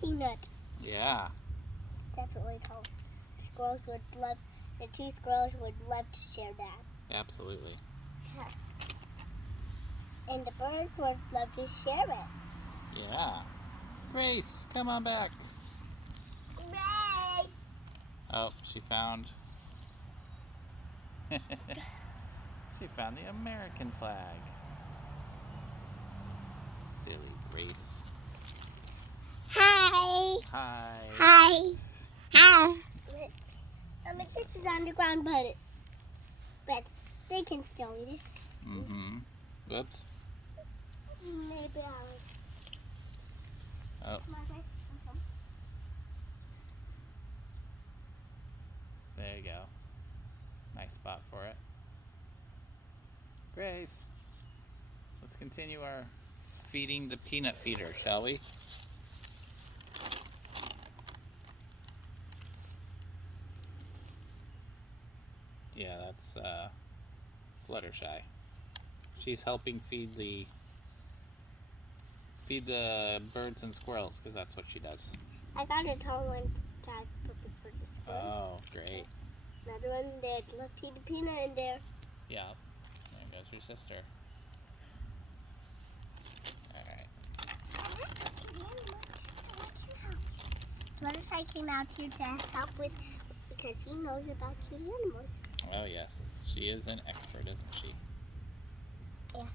peanut. Yeah. That's what we call it. Squirrels would love, the two squirrels would love to share that. Absolutely. And the birds would love to share it. Yeah. Grace, come on back. Ray! Oh, she found she found the American flag. Silly Grace. Hi! Hi. Hi! Hi! I'm gonna sit it on the ground, but they can still eat it. Mm-hmm. Whoops. Maybe I'll. Oh, Come on, guys. Okay. there you go. Nice spot for it. Grace, let's continue our feeding the peanut feeder, shall we? Yeah, that's Fluttershy. She's helping feed the birds and squirrels because that's what she does. I got a tall one that's perfect for this one. Oh, great. Another one there. Let's eat the peanut in there. Yeah, there goes your sister. All right. Fluttershy came out here to help with because he knows about cute animals. Oh yes, she is an expert, isn't she? Yeah.